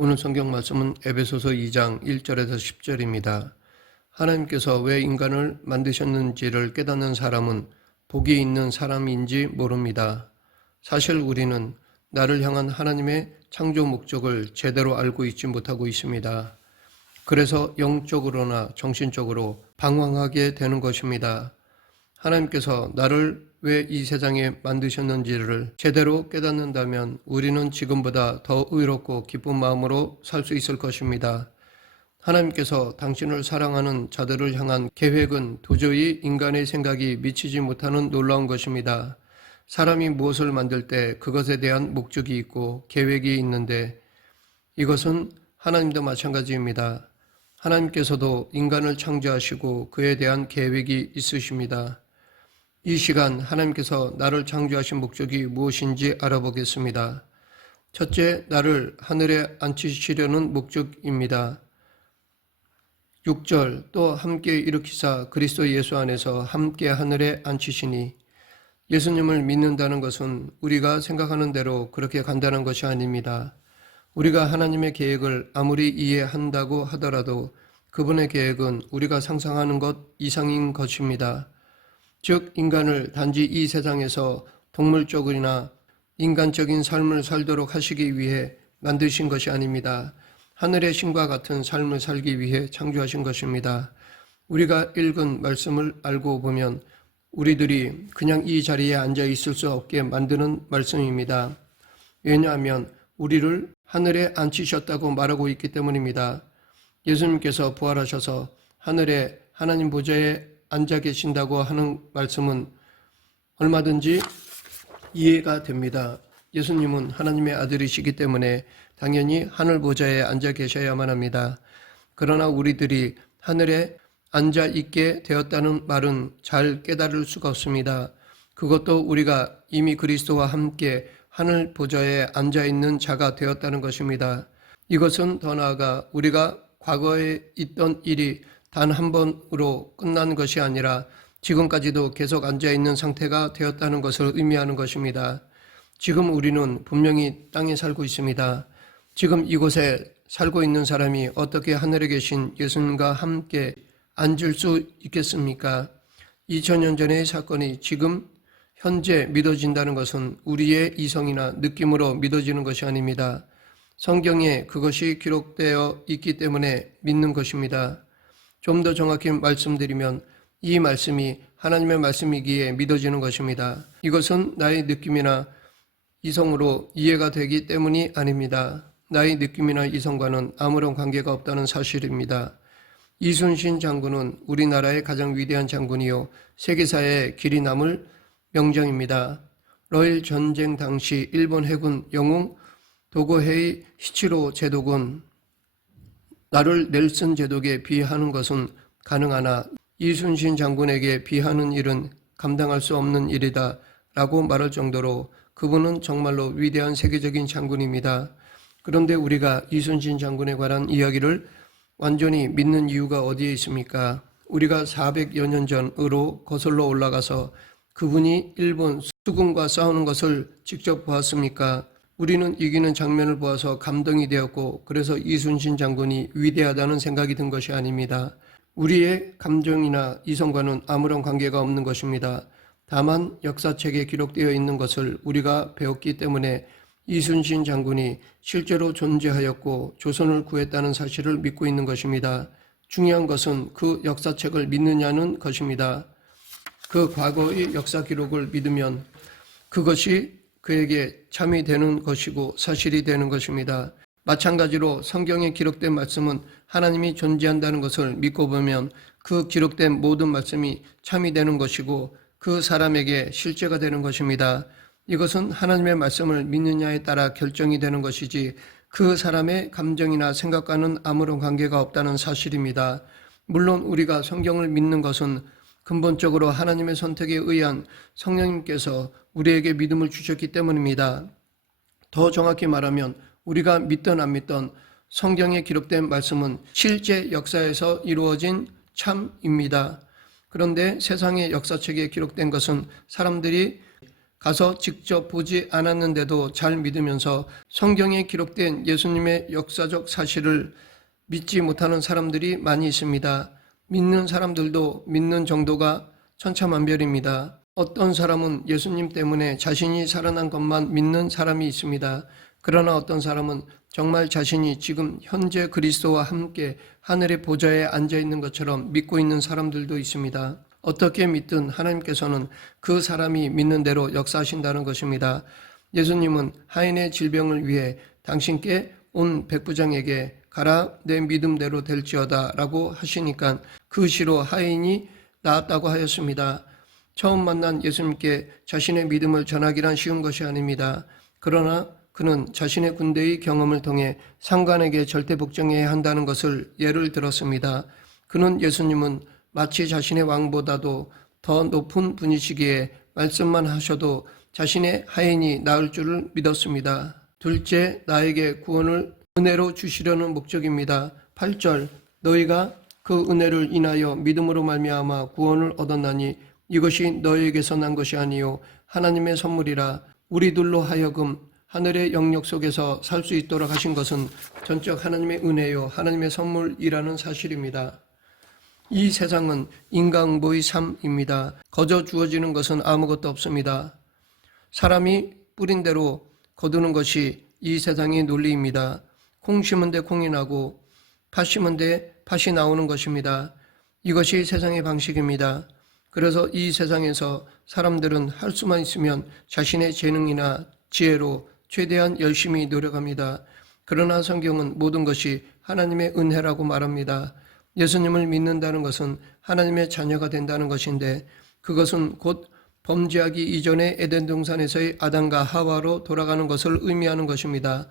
오늘 성경 말씀은 에베소서 2장 1절에서 10절입니다. 하나님께서 왜 인간을 만드셨는지를 깨닫는 사람은 복이 있는 사람인지 모릅니다. 사실 우리는 나를 향한 하나님의 창조 목적을 제대로 알고 있지 못하고 있습니다. 그래서 영적으로나 정신적으로 방황하게 되는 것입니다. 하나님께서 나를 왜 이 세상에 만드셨는지를 제대로 깨닫는다면 우리는 지금보다 더 의롭고 기쁜 마음으로 살 수 있을 것입니다. 하나님께서 당신을 사랑하는 자들을 향한 계획은 도저히 인간의 생각이 미치지 못하는 놀라운 것입니다. 사람이 무엇을 만들 때 그것에 대한 목적이 있고 계획이 있는데 이것은 하나님도 마찬가지입니다. 하나님께서도 인간을 창조하시고 그에 대한 계획이 있으십니다. 이 시간 하나님께서 나를 창조하신 목적이 무엇인지 알아보겠습니다. 첫째, 나를 하늘에 앉히시려는 목적입니다. 6절, 또 함께 일으키사 그리스도 예수 안에서 함께 하늘에 앉히시니. 예수님을 믿는다는 것은 우리가 생각하는 대로 그렇게 간단한 것이 아닙니다. 우리가 하나님의 계획을 아무리 이해한다고 하더라도 그분의 계획은 우리가 상상하는 것 이상인 것입니다. 즉 인간을 단지 이 세상에서 동물적이나 인간적인 삶을 살도록 하시기 위해 만드신 것이 아닙니다. 하늘의 신과 같은 삶을 살기 위해 창조하신 것입니다. 우리가 읽은 말씀을 알고 보면 우리들이 그냥 이 자리에 앉아 있을 수 없게 만드는 말씀입니다. 왜냐하면 우리를 하늘에 앉히셨다고 말하고 있기 때문입니다. 예수님께서 부활하셔서 하늘에 하나님 보좌에 앉아 계신다고 하는 말씀은 얼마든지 이해가 됩니다. 예수님은 하나님의 아들이시기 때문에 당연히 하늘 보좌에 앉아 계셔야만 합니다. 그러나 우리들이 하늘에 앉아 있게 되었다는 말은 잘 깨달을 수가 없습니다. 그것도 우리가 이미 그리스도와 함께 하늘 보좌에 앉아 있는 자가 되었다는 것입니다. 이것은 더 나아가 우리가 과거에 있던 일이 단 한 번으로 끝난 것이 아니라 지금까지도 계속 앉아있는 상태가 되었다는 것을 의미하는 것입니다. 지금 우리는 분명히 땅에 살고 있습니다. 지금 이곳에 살고 있는 사람이 어떻게 하늘에 계신 예수님과 함께 앉을 수 있겠습니까? 2000년 전의 사건이 지금 현재 믿어진다는 것은 우리의 이성이나 느낌으로 믿어지는 것이 아닙니다. 성경에 그것이 기록되어 있기 때문에 믿는 것입니다. 좀 더 정확히 말씀드리면 이 말씀이 하나님의 말씀이기에 믿어지는 것입니다. 이것은 나의 느낌이나 이성으로 이해가 되기 때문이 아닙니다. 나의 느낌이나 이성과는 아무런 관계가 없다는 사실입니다. 이순신 장군은 우리나라의 가장 위대한 장군이요 세계사에 길이 남을 명장입니다. 러일 전쟁 당시 일본 해군 영웅 도고헤이 히치로 제독은 나를 넬슨 제독에 비하하는 것은 가능하나 이순신 장군에게 비하하는 일은 감당할 수 없는 일이다 라고 말할 정도로 그분은 정말로 위대한 세계적인 장군입니다. 그런데 우리가 이순신 장군에 관한 이야기를 완전히 믿는 이유가 어디에 있습니까? 우리가 400여 년 전으로 거슬러 올라가서 그분이 일본 수군과 싸우는 것을 직접 보았습니까? 우리는 이기는 장면을 보아서 감동이 되었고 그래서 이순신 장군이 위대하다는 생각이 든 것이 아닙니다. 우리의 감정이나 이성과는 아무런 관계가 없는 것입니다. 다만 역사책에 기록되어 있는 것을 우리가 배웠기 때문에 이순신 장군이 실제로 존재하였고 조선을 구했다는 사실을 믿고 있는 것입니다. 중요한 것은 그 역사책을 믿느냐는 것입니다. 그 과거의 역사 기록을 믿으면 그것이 그에게 참이 되는 것이고 사실이 되는 것입니다. 마찬가지로 성경에 기록된 말씀은 하나님이 존재한다는 것을 믿고 보면 그 기록된 모든 말씀이 참이 되는 것이고 그 사람에게 실제가 되는 것입니다. 이것은 하나님의 말씀을 믿느냐에 따라 결정이 되는 것이지 그 사람의 감정이나 생각과는 아무런 관계가 없다는 사실입니다. 물론 우리가 성경을 믿는 것은 근본적으로 하나님의 선택에 의한 성령님께서 우리에게 믿음을 주셨기 때문입니다. 더 정확히 말하면 우리가 믿든 안 믿든 성경에 기록된 말씀은 실제 역사에서 이루어진 참입니다. 그런데 세상의 역사책에 기록된 것은 사람들이 가서 직접 보지 않았는데도 잘 믿으면서 성경에 기록된 예수님의 역사적 사실을 믿지 못하는 사람들이 많이 있습니다. 믿는 사람들도 믿는 정도가 천차만별입니다. 어떤 사람은 예수님 때문에 자신이 살아난 것만 믿는 사람이 있습니다. 그러나 어떤 사람은 정말 자신이 지금 현재 그리스도와 함께 하늘의 보좌에 앉아 있는 것처럼 믿고 있는 사람들도 있습니다. 어떻게 믿든 하나님께서는 그 사람이 믿는 대로 역사하신다는 것입니다. 예수님은 하인의 질병을 위해 당신께 온 백부장에게 가라 내 믿음대로 될지어다 라고 하시니까 그 시로 하인이 나았다고 하였습니다. 처음 만난 예수님께 자신의 믿음을 전하기란 쉬운 것이 아닙니다. 그러나 그는 자신의 군대의 경험을 통해 상관에게 절대 복종해야 한다는 것을 예를 들었습니다. 그는 예수님은 마치 자신의 왕보다도 더 높은 분이시기에 말씀만 하셔도 자신의 하인이 나을 줄을 믿었습니다. 둘째, 나에게 구원을 은혜로 주시려는 목적입니다. 8절, 너희가 그 은혜를 인하여 믿음으로 말미암아 구원을 얻었나니 이것이 너희에게서 난 것이 아니요 하나님의 선물이라. 우리들로 하여금 하늘의 영역 속에서 살 수 있도록 하신 것은 전적 하나님의 은혜요 하나님의 선물이라는 사실입니다. 이 세상은 인간응보의 삶입니다. 거저 주어지는 것은 아무것도 없습니다. 사람이 뿌린 대로 거두는 것이 이 세상의 논리입니다. 콩 심은 데 콩이 나고 팥 심은 데 팥이 나오는 것입니다. 이것이 세상의 방식입니다. 그래서 이 세상에서 사람들은 할 수만 있으면 자신의 재능이나 지혜로 최대한 열심히 노력합니다. 그러나 성경은 모든 것이 하나님의 은혜라고 말합니다. 예수님을 믿는다는 것은 하나님의 자녀가 된다는 것인데 그것은 곧 범죄하기 이전의 에덴 동산에서의 아담과 하와로 돌아가는 것을 의미하는 것입니다.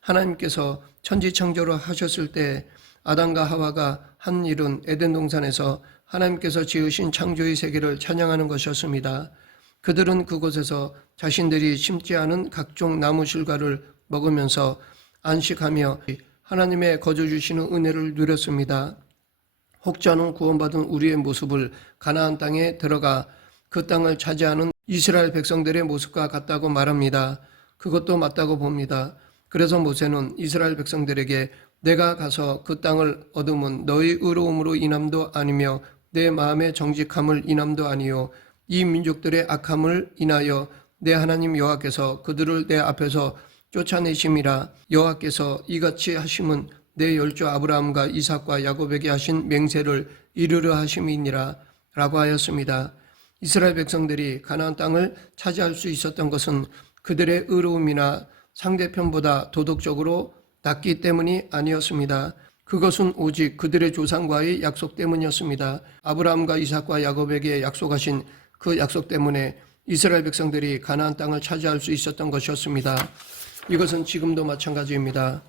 하나님께서 천지 창조를 하셨을 때 아담과 하와가 한 일은 에덴 동산에서 하나님께서 지으신 창조의 세계를 찬양하는 것이었습니다. 그들은 그곳에서 자신들이 심지 않은 각종 나무 실과를 먹으면서 안식하며 하나님의 거저 주시는 은혜를 누렸습니다. 혹자는 구원받은 우리의 모습을 가나안 땅에 들어가 그 땅을 차지하는 이스라엘 백성들의 모습과 같다고 말합니다. 그것도 맞다고 봅니다. 그래서 모세는 이스라엘 백성들에게 내가 가서 그 땅을 얻음은 너희 의로움으로 인함도 아니며 내 마음의 정직함을 인함도 아니요 이 민족들의 악함을 인하여 내 하나님 여호와께서 그들을 내 앞에서 쫓아내심이라. 여호와께서 이같이 하심은 내 열조 아브라함과 이삭과 야곱에게 하신 맹세를 이루려 하심이니라 라고 하였습니다. 이스라엘 백성들이 가나안 땅을 차지할 수 있었던 것은 그들의 의로움이나 상대편보다 도덕적으로 낫기 때문이 아니었습니다. 그것은 오직 그들의 조상과의 약속 때문이었습니다. 아브라함과 이삭과 야곱에게 약속하신 그 약속 때문에 이스라엘 백성들이 가나안 땅을 차지할 수 있었던 것이었습니다. 이것은 지금도 마찬가지입니다.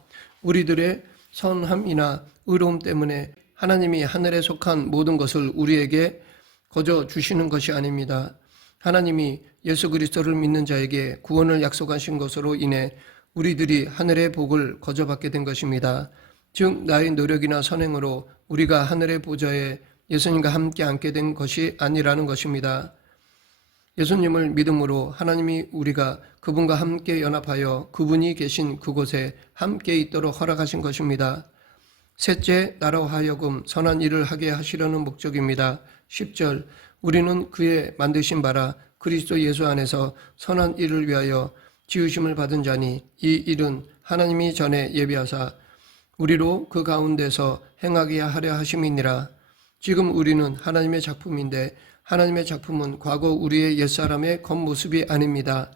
우리들의 선함이나 의로움 때문에 하나님이 하늘에 속한 모든 것을 우리에게 거저 주시는 것이 아닙니다. 하나님이 예수 그리스도를 믿는 자에게 구원을 약속하신 것으로 인해 우리들이 하늘의 복을 거저 받게 된 것입니다. 즉 나의 노력이나 선행으로 우리가 하늘의 보좌에 예수님과 함께 앉게 된 것이 아니라는 것입니다. 예수님을 믿음으로 하나님이 우리가 그분과 함께 연합하여 그분이 계신 그곳에 함께 있도록 허락하신 것입니다. 셋째, 나로 하여금 선한 일을 하게 하시려는 목적입니다. 10절, 우리는 그의 만드신 바라 그리스도 예수 안에서 선한 일을 위하여 지으심을 받은 자니 이 일은 하나님이 전에 예비하사 우리로 그 가운데서 행하게 하려 하심이니라. 지금 우리는 하나님의 작품인데 하나님의 작품은 과거 우리의 옛사람의 겉모습이 아닙니다.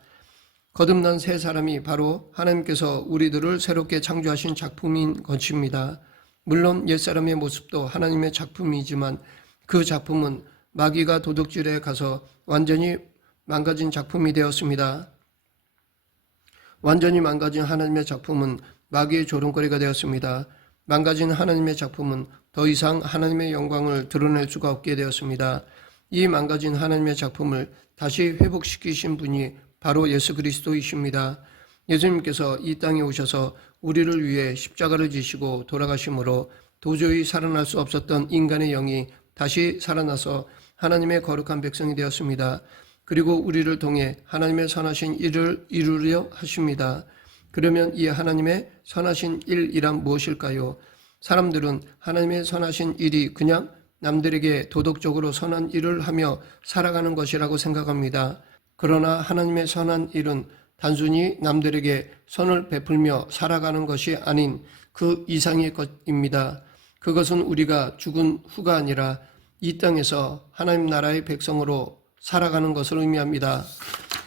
거듭난 새 사람이 바로 하나님께서 우리들을 새롭게 창조하신 작품인 것입니다. 물론 옛사람의 모습도 하나님의 작품이지만 그 작품은 마귀가 도둑질에 가서 완전히 망가진 작품이 되었습니다. 완전히 망가진 하나님의 작품은 마귀의 조롱거리가 되었습니다. 망가진 하나님의 작품은 더 이상 하나님의 영광을 드러낼 수가 없게 되었습니다. 이 망가진 하나님의 작품을 다시 회복시키신 분이 바로 예수 그리스도이십니다. 예수님께서 이 땅에 오셔서 우리를 위해 십자가를 지시고 돌아가심으로 도저히 살아날 수 없었던 인간의 영이 다시 살아나서 하나님의 거룩한 백성이 되었습니다. 그리고 우리를 통해 하나님의 선하신 일을 이루려 하십니다. 그러면 이 하나님의 선하신 일이란 무엇일까요? 사람들은 하나님의 선하신 일이 그냥 남들에게 도덕적으로 선한 일을 하며 살아가는 것이라고 생각합니다. 그러나 하나님의 선한 일은 단순히 남들에게 선을 베풀며 살아가는 것이 아닌 그 이상의 것입니다. 그것은 우리가 죽은 후가 아니라 이 땅에서 하나님 나라의 백성으로 살아가는 것을 의미합니다.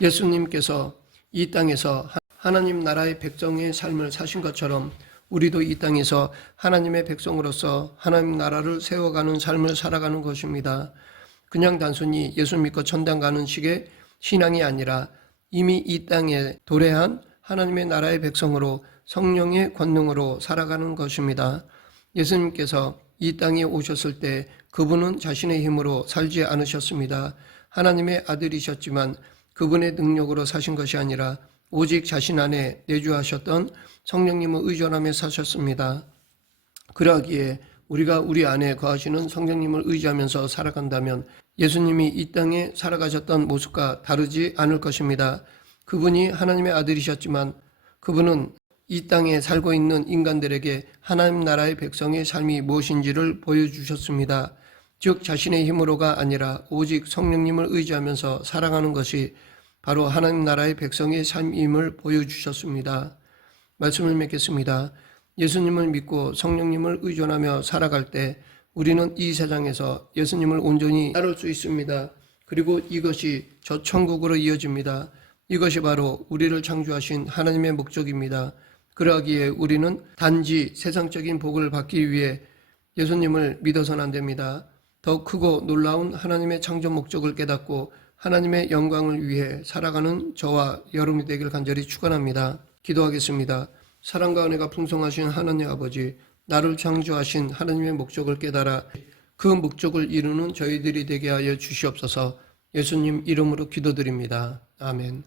예수님께서 이 땅에서 하나님 나라의 백성의 삶을 사신 것처럼 우리도 이 땅에서 하나님의 백성으로서 하나님 나라를 세워가는 삶을 살아가는 것입니다. 그냥 단순히 예수 믿고 천당 가는 식의 신앙이 아니라 이미 이 땅에 도래한 하나님의 나라의 백성으로 성령의 권능으로 살아가는 것입니다. 예수님께서 이 땅에 오셨을 때 그분은 자신의 힘으로 살지 않으셨습니다. 하나님의 아들이셨지만 그분의 능력으로 사신 것이 아니라 오직 자신 안에 내주하셨던 성령님을 의존하며 사셨습니다. 그러기에 우리가 우리 안에 거하시는 성령님을 의지하면서 살아간다면 예수님이 이 땅에 살아가셨던 모습과 다르지 않을 것입니다. 그분이 하나님의 아들이셨지만 그분은 이 땅에 살고 있는 인간들에게 하나님 나라의 백성의 삶이 무엇인지를 보여주셨습니다. 즉 자신의 힘으로가 아니라 오직 성령님을 의지하면서 살아가는 것이 바로 하나님 나라의 백성의 삶임을 보여주셨습니다. 말씀을 맺겠습니다. 예수님을 믿고 성령님을 의존하며 살아갈 때 우리는 이 세상에서 예수님을 온전히 따를 수 있습니다. 그리고 이것이 저 천국으로 이어집니다. 이것이 바로 우리를 창조하신 하나님의 목적입니다. 그러기에 우리는 단지 세상적인 복을 받기 위해 예수님을 믿어서는 안 됩니다. 더 크고 놀라운 하나님의 창조 목적을 깨닫고 하나님의 영광을 위해 살아가는 저와 여러분이 되길 간절히 축원합니다. 기도하겠습니다. 사랑과 은혜가 풍성하신 하나님 아버지, 나를 창조하신 하나님의 목적을 깨달아 그 목적을 이루는 저희들이 되게 하여 주시옵소서. 예수님 이름으로 기도드립니다. 아멘.